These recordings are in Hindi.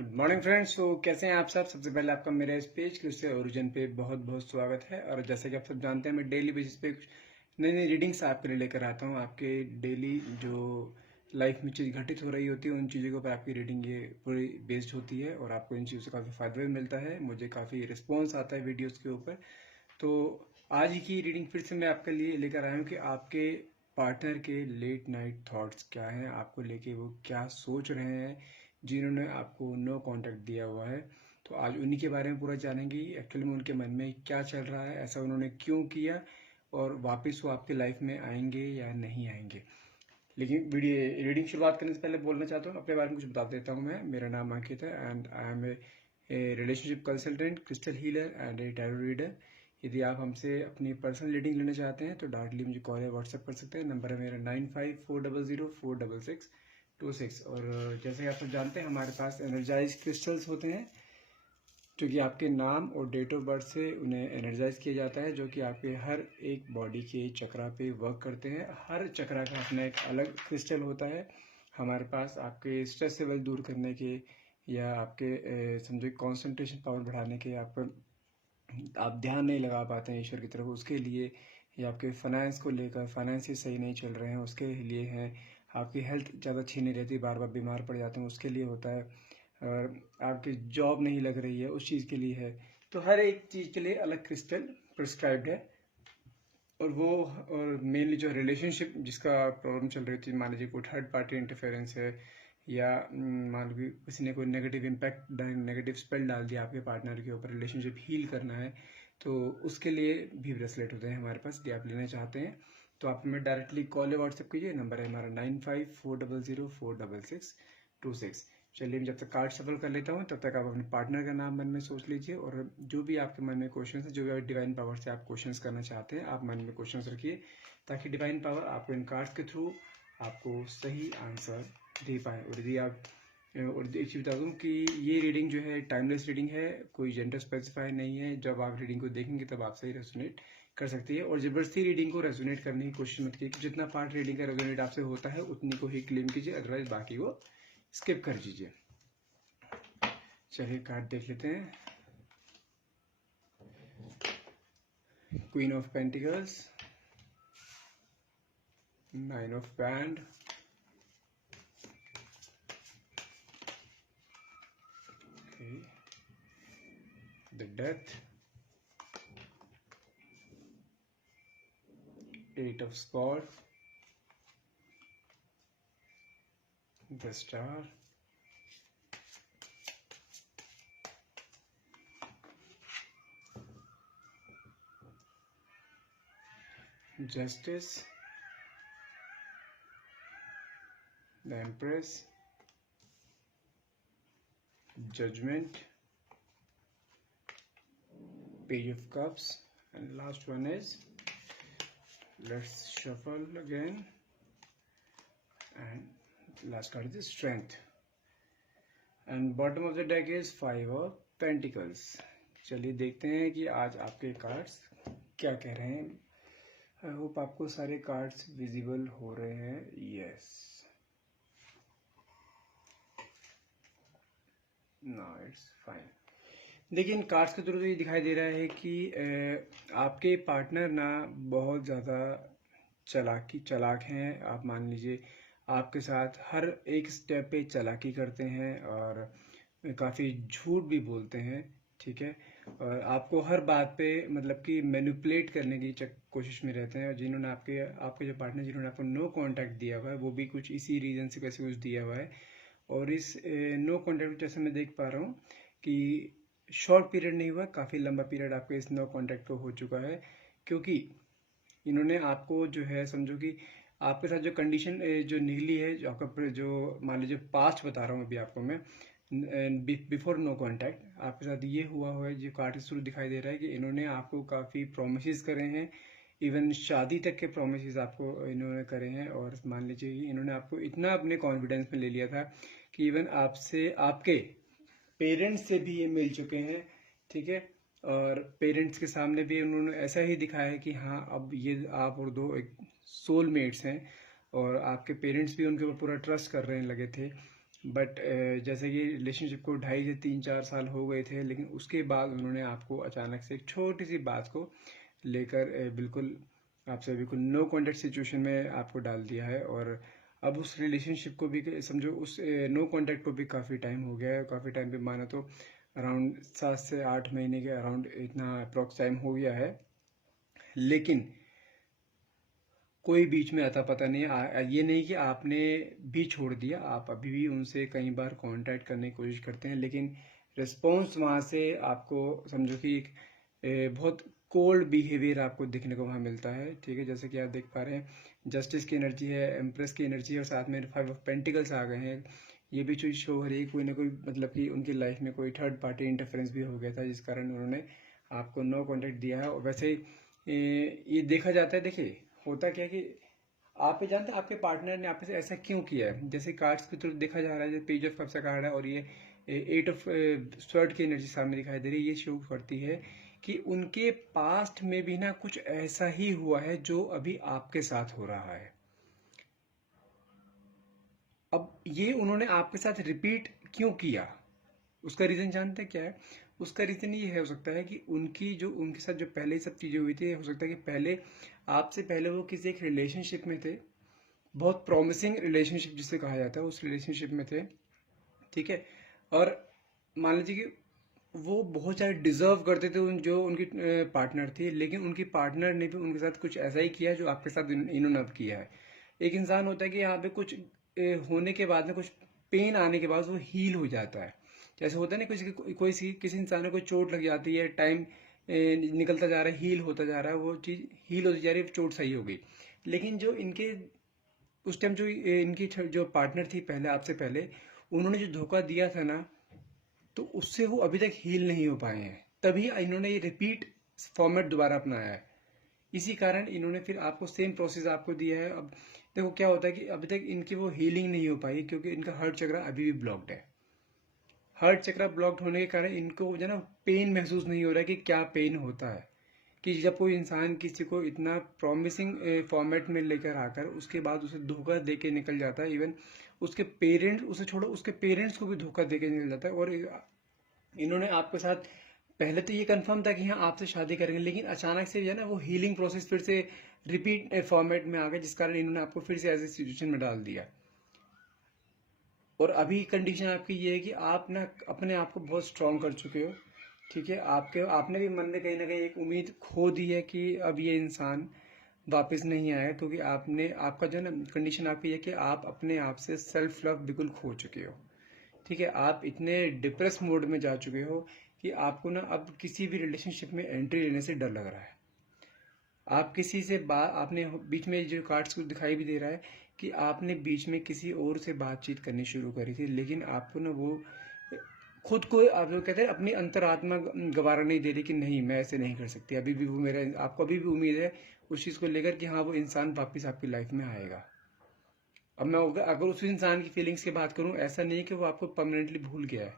Good morning friends. तो कैसे हैं आप सब। सबसे पहले आपका मेरे इस पेज क्रिस्टल ओरिजिन पे बहुत बहुत स्वागत है। और जैसे कि आप सब जानते हैं, मैं डेली बेसिस पे नई नई रीडिंग्स आपके लिए लेकर आता हूँ। आपके डेली जो लाइफ में चीज़ घटित हो रही होती है, उन चीज़ों के ऊपर आपकी रीडिंग ये पूरी बेस्ड होती है और आपको इन चीज़ों से काफ़ी फ़ायदा भी मिलता है। मुझे काफ़ी रिस्पॉन्स आता है वीडियोज़ के ऊपर। तो आज की रीडिंग फिर से मैं आपके लिए लेकर आया हूँ कि आपके पार्टनर के लेट नाइट थॉट्स क्या हैं, आपको लेके वो क्या सोच रहे हैं, जिन्होंने आपको नो कांटेक्ट दिया हुआ है। तो आज उन्हीं के बारे में पूरा जानेंगे। एक्चुअली में उनके मन में क्या चल रहा है, ऐसा उन्होंने क्यों किया, और वापस वो आपकी लाइफ में आएंगे या नहीं आएंगे। लेकिन वीडियो रीडिंग शुरुआत करने से पहले बोलना चाहता हूँ, अपने बारे में कुछ बता देता हूँ। मैं मेरा नाम अंकित है and I am a relationship consultant, crystal healer and a tarot reader. यदि आप हमसे अपनी पर्सनल रीडिंग लेना चाहते हैं तो डायरेक्टली मुझे कॉल या व्हाट्सएप कर सकते हैं। नंबर है मेरा 9540046626। और जैसे कि आप सब जानते हैं, हमारे पास एनर्जाइज क्रिस्टल्स होते हैं जो कि आपके नाम और डेट ऑफ बर्थ से उन्हें एनर्जाइज किया जाता है, जो कि आपके हर एक बॉडी के चक्रा पे वर्क करते हैं। हर चक्रा का अपना एक अलग क्रिस्टल होता है हमारे पास, आपके स्ट्रेस लेवल दूर करने के या आपके समझो कंसंट्रेशन पावर बढ़ाने के, आप ध्यान नहीं लगा पाते हैं ईश्वर की तरफ, उसके लिए, या आपके फाइनेंस को लेकर फाइनेंसिस सही नहीं चल रहे हैं उसके लिए है। आपकी हेल्थ ज़्यादा अच्छी नहीं रहती, बार बार बीमार पड़ जाते हैं, उसके लिए होता है। और आपकी जॉब नहीं लग रही है, उस चीज़ के लिए है। तो हर एक चीज़ के लिए अलग क्रिस्टल प्रिस्क्राइब्ड है। और मेनली जो रिलेशनशिप जिसका प्रॉब्लम चल रही थी, मान लीजिए कोई थर्ड पार्टी इंटरफेरेंस है, या मान लीजिए किसी ने कोई नेगेटिव इम्पैक्ट, नेगेटिव स्पेल डाल दिया आपके पार्टनर के ऊपर, रिलेशनशिप हील करना है, तो उसके लिए भी ब्रेसलेट होते हैं हमारे पास। यदि आप लेना चाहते हैं तो आप हमें डायरेक्टली कॉल या व्हाट्सएप कीजिए। नंबर है हमारा 9540046626। चलिए मैं जब तक कार्ड सफल कर लेता हूँ, तब तक आप अपने पार्टनर का नाम मन में सोच लीजिए, और जो भी आपके मन में क्वेश्चन है, जो भी डिवाइन पावर से आप क्वेश्चंस करना चाहते हैं, आप मन में क्वेश्चंस रखिए, ताकि डिवाइन पावर आपको इन कार्ड्स के थ्रू आपको सही आंसर दे पाए। और यदि आप और एक चीज़ बता दूँ कि ये रीडिंग जो है टाइमलेस रीडिंग है, कोई जेंडर स्पेसिफाई नहीं है। जब आप रीडिंग को देखेंगे तब आप सही रेजोनेट कर सकती है, और जबरदस्ती रीडिंग को रेजोनेट करने की कोशिश मत कीजिए। जितना पार्ट रीडिंग का रेजोनेट आपसे होता है उतनी को ही क्लेम कीजिए, अदरवाइज बाकी को स्किप कर दीजिए। चलिए कार्ड देख लेते हैं। Queen of pentacles, 9 of band, the death, 8 of swords, the star, justice, the empress, judgment, page of cups, and last one is, let's shuffle again, and last card is strength, and bottom of the deck is 5 of pentacles. चलिए देखते हैं कि आज आपके कार्ड्स क्या कह रहे हैं। आई होप आपको सारे कार्ड्स विजिबल हो रहे हैं। Yes, no it's fine. देखिए इन कार्ड्स के थ्रू ये दिखाई दे रहा है कि आपके पार्टनर ना बहुत ज़्यादा चालाक हैं। आप मान लीजिए आपके साथ हर एक स्टेप पे चालाकी करते हैं और काफ़ी झूठ भी बोलते हैं, ठीक है। और आपको हर बात पे मतलब कि मैनिपुलेट करने की कोशिश में रहते हैं। और जिन्होंने आपके जो पार्टनर जिन्होंने आपको नो कांटेक्ट दिया हुआ है, वो भी कुछ इसी रीज़न से कैसे कुछ दिया हुआ है। और इस नो कांटेक्ट जैसे मैं देख पा रहा हूँ कि शॉर्ट पीरियड नहीं हुआ, काफ़ी लंबा पीरियड आपके इस नो कांटेक्ट को हो चुका है, क्योंकि इन्होंने आपको जो है समझो कि आपके साथ जो कंडीशन जो निकली है, जो आपका जो मान लीजिए पास्ट बता रहा हूँ अभी आपको मैं, बिफोर नो कांटेक्ट आपके साथ ये हुआ है। जो कार्ड के थ्रू दिखाई दे रहा है कि इन्होंने आपको काफ़ी प्रोमिस करे हैं, इवन शादी तक के प्रोमिस आपको इन्होंने करे हैं। और मान लीजिए कि इन्होंने आपको इतना अपने कॉन्फिडेंस में ले लिया था कि इवन आपसे आपके पेरेंट्स से भी ये मिल चुके हैं, ठीक है। और पेरेंट्स के सामने भी उन्होंने ऐसा ही दिखाया है कि हाँ अब ये आप और दो एक सोलमेट्स हैं, और आपके पेरेंट्स भी उनके ऊपर पूरा ट्रस्ट कर रहे लगे थे। बट जैसे कि रिलेशनशिप को 2.5 से 3-4 साल हो गए थे, लेकिन उसके बाद उन्होंने आपको अचानक से एक छोटी सी बात को लेकर बिल्कुल आपसे बिल्कुल नो कॉन्टेक्ट सिचुएशन में आपको डाल दिया है। और अब उस रिलेशनशिप को भी समझो, उस नो कॉन्टेक्ट को भी काफ़ी टाइम हो गया है। काफ़ी टाइम पे माना तो अराउंड 7 से 8 महीने के अराउंड इतना अप्रॉक्स टाइम हो गया है, लेकिन कोई बीच में अता पता नहीं ये नहीं कि आपने भी छोड़ दिया, आप अभी भी उनसे कई बार कांटेक्ट करने की कोशिश करते हैं, लेकिन रिस्पॉन्स वहाँ से आपको समझो कि एक बहुत कोल्ड बिहेवियर आपको दिखने को वहाँ मिलता है। ठीक है, जैसे कि आप देख पा रहे हैं, जस्टिस की एनर्जी है, एम्प्रेस की एनर्जी है, और साथ में 5 ऑफ पेंटिकल्स आ गए हैं। ये भी चीज़ शो हो रही है कोई ना कोई, मतलब कि उनकी लाइफ में कोई थर्ड पार्टी इंटरफेरेंस भी हो गया था, जिस कारण उन्होंने आपको नो कॉन्टेक्ट दिया है। और वैसे ये देखा जाता है, देखिए होता क्या है कि आप ये जानते हैं आपके पार्टनर ने आपसे ऐसा क्यों किया है। जैसे कार्ड्स की तरफ देखा जा रहा है, पेज ऑफ कप्स का कार्ड है और ये 8 ऑफ स्वॉर्ड की एनर्जी सामने दिखाई दे रही है। ये शो करती है कि उनके पास्ट में भी ना कुछ ऐसा ही हुआ है जो अभी आपके साथ हो रहा है। अब ये उन्होंने आपके साथ रिपीट क्यों किया, उसका रीज़न जानते हैं क्या है? उसका रीज़न ये हो सकता है कि उनके साथ जो पहले सब चीज़ें हुई थी, हो सकता है कि पहले आपसे पहले वो किसी एक रिलेशनशिप में थे, बहुत प्रॉमिसिंग रिलेशनशिप जिसे कहा जाता है, उस रिलेशनशिप में थे। ठीक है, और मान लीजिए कि वो बहुत ज़्यादा डिजर्व करते थे जो उनकी पार्टनर थी, लेकिन उनकी पार्टनर ने भी उनके साथ कुछ ऐसा ही किया जो आपके साथ इन्होंने अब किया है। एक इंसान होता है कि यहाँ पे कुछ होने के बाद में, कुछ पेन आने के बाद वो हील हो जाता है। जैसे होता है ना, किसी इंसान को कोई चोट लग जाती है, टाइम निकलता जा रहा है, हील होता जा रहा है, वो चीज़ हील होती जा रही है, चोट सही हो गई। लेकिन जो इनके उस टाइम जो इनकी जो पार्टनर थी पहले, आपसे पहले, उन्होंने जो धोखा दिया था ना, तो उससे वो अभी तक हील नहीं हो पाए हैं। तभी इन्होंने ये रिपीट फॉर्मेट दोबारा अपनाया है। इसी कारण इन्होंने फिर आपको सेम प्रोसेस आपको दिया है। अब देखो क्या होता है कि अभी तक इनकी वो हीलिंग नहीं हो पाई, क्योंकि इनका हार्ट चक्र अभी भी ब्लॉक्ड है। हार्ट चक्र ब्लॉक्ड होने के कारण इनको जो ना पेन महसूस नहीं हो रहा है कि क्या पेन होता है। कि जब कोई इंसान किसी को इतना प्रॉमिसिंग फॉर्मेट में लेकर आकर उसके बाद उसे धोखा दे के निकल जाता है, इवन उसके पेरेंट्स, उसे छोड़ो, उसके पेरेंट्स को भी धोखा दे के निकल जाता है। और इन्होंने आपके साथ पहले तो ये कंफर्म था कि हाँ आपसे शादी करेंगे, लेकिन अचानक से जो है ना वो हीलिंग प्रोसेस फिर से रिपीट फॉर्मेट में आ गया, जिस कारण इन्होंने आपको फिर से ऐसी सिचुएशन में डाल दिया। और अभी कंडीशन आपकी ये है कि आप ना अपने आप को बहुत स्ट्रांग कर चुके हो। ठीक है, आपने भी मन में कहीं ना कहीं एक उम्मीद खो दी है कि अब ये इंसान वापस नहीं आया, क्योंकि आपका जो ना कंडीशन आपकी है कि आप अपने आप से सेल्फ लव बिल्कुल खो चुके हो। ठीक है, आप इतने डिप्रेस मोड में जा चुके हो कि आपको ना अब किसी भी रिलेशनशिप में एंट्री लेने से डर लग रहा है। आप किसी से बात आपने बीच में जो कार्ड्स को दिखाई भी दे रहा है कि आपने बीच में किसी और से बातचीत करनी शुरू करी थी, लेकिन आपको ना वो खुद को, आप लोग कहते हैं अपनी अंतरात्मा गवारा नहीं दे रही कि नहीं मैं ऐसे नहीं कर सकती। अभी भी वो मेरा, आपको अभी भी उम्मीद है उस चीज़ को लेकर कि हाँ वो इंसान वापस आपकी लाइफ में आएगा। अब मैं अगर उस इंसान की फीलिंग्स की बात करूँ, ऐसा नहीं कि वो आपको परमानेंटली भूल गया है,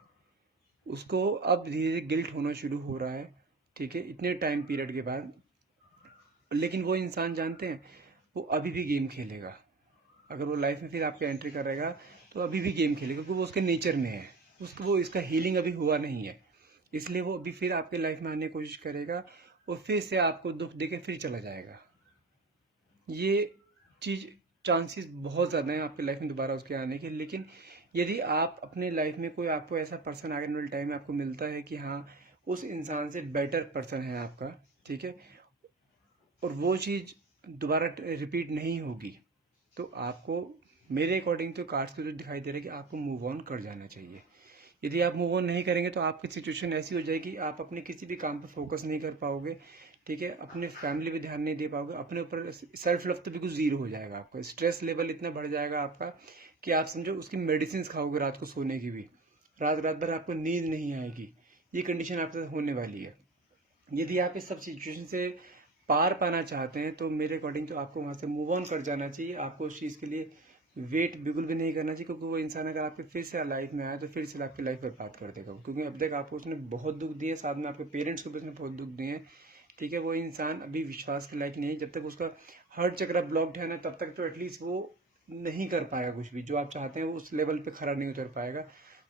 उसको अब धीरे धीरे गिल्ट होना शुरू हो रहा है। ठीक है, इतने टाइम पीरियड के बाद। लेकिन वो इंसान जानते हैं, वो अभी भी गेम खेलेगा। अगर वो लाइफ में फिर आपके एंट्री करेगा तो अभी भी गेम खेलेगा, क्योंकि वो उसके नेचर में है। वो इसका हीलिंग अभी हुआ नहीं है, इसलिए वो अभी फिर आपके लाइफ में आने की कोशिश करेगा और फिर से आपको दुख देके फिर चला जाएगा। ये चीज़, चांसेस बहुत ज़्यादा हैं आपके लाइफ में दोबारा उसके आने के। लेकिन यदि आप अपने लाइफ में कोई आपको ऐसा पर्सन आगे वाले टाइम में आपको मिलता है कि हाँ उस इंसान से बेटर पर्सन है आपका, ठीक है, और वो चीज़ दोबारा रिपीट नहीं होगी, तो आपको, मेरे अकॉर्डिंग तो कार्ड्स पे तो दिखाई दे रहा है कि आपको मूव ऑन कर जाना चाहिए। यदि आप मूव ऑन नहीं करेंगे तो आपकी सिचुएशन ऐसी हो जाएगी, आप अपने किसी भी काम पर फोकस नहीं कर पाओगे। ठीक है, अपने फैमिली पे ध्यान नहीं दे पाओगे, अपने ऊपर सेल्फ लव तो बिल्कुल जीरो हो जाएगा आपका। स्ट्रेस लेवल इतना बढ़ जाएगा आपका कि आप समझो उसकी मेडिसिन खाओगे रात को सोने की भी, रात रात भर आपको नींद नहीं आएगी। ये कंडीशन आपके साथ होने वाली है। यदि आप इस सब सिचुएशन से पार पाना चाहते हैं तो मेरे अकॉर्डिंग तो आपको वहाँ से मूव ऑन कर जाना चाहिए। आपको उस चीज़ के लिए वेट बिल्कुल भी नहीं करना चाहिए, क्योंकि वो इंसान अगर आपके फिर से लाइफ में आया तो फिर से आपकी लाइफ बर्बाद कर देगा, क्योंकि अब तक आपको उसने बहुत दुख दिए, साथ में आपके पेरेंट्स को भी उसने बहुत दुख दिए हैं। ठीक है, वो इंसान अभी विश्वास के लायक नहीं है। जब तक उसका हार्ट चक्र ब्लॉक्ड है ना, तब तक तो एटलीस्ट वो नहीं कर पाएगा, कुछ भी जो आप चाहते हैं वो उस लेवल पे खरा नहीं उतर पाएगा।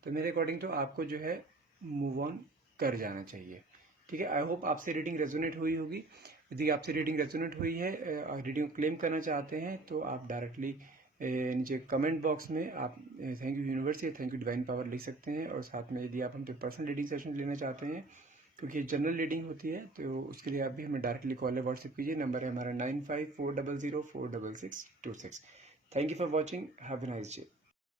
तो मेरे अकॉर्डिंग तो आपको जो है मूव ऑन कर जाना चाहिए। ठीक है, आई होप आपसे रीडिंग रेजोनेट हुई होगी। यदि आपसे रीडिंग रेजोनेट हुई है और रीडिंग क्लेम करना चाहते हैं तो आप डायरेक्टली नीचे कमेंट बॉक्स में आप थैंक यू यूनिवर्स या थैंक यू डिवाइन पावर लिख सकते हैं। और साथ में यदि आप हमसे पर्सनल रीडिंग सेशन लेना चाहते हैं, क्योंकि ये जनरल रीडिंग होती है, तो उसके लिए आप भी हमें डायरेक्टली कॉल या व्हाट्सएप कीजिए। नंबर है हमारा 9540046626। Thank you for watching, have a nice day.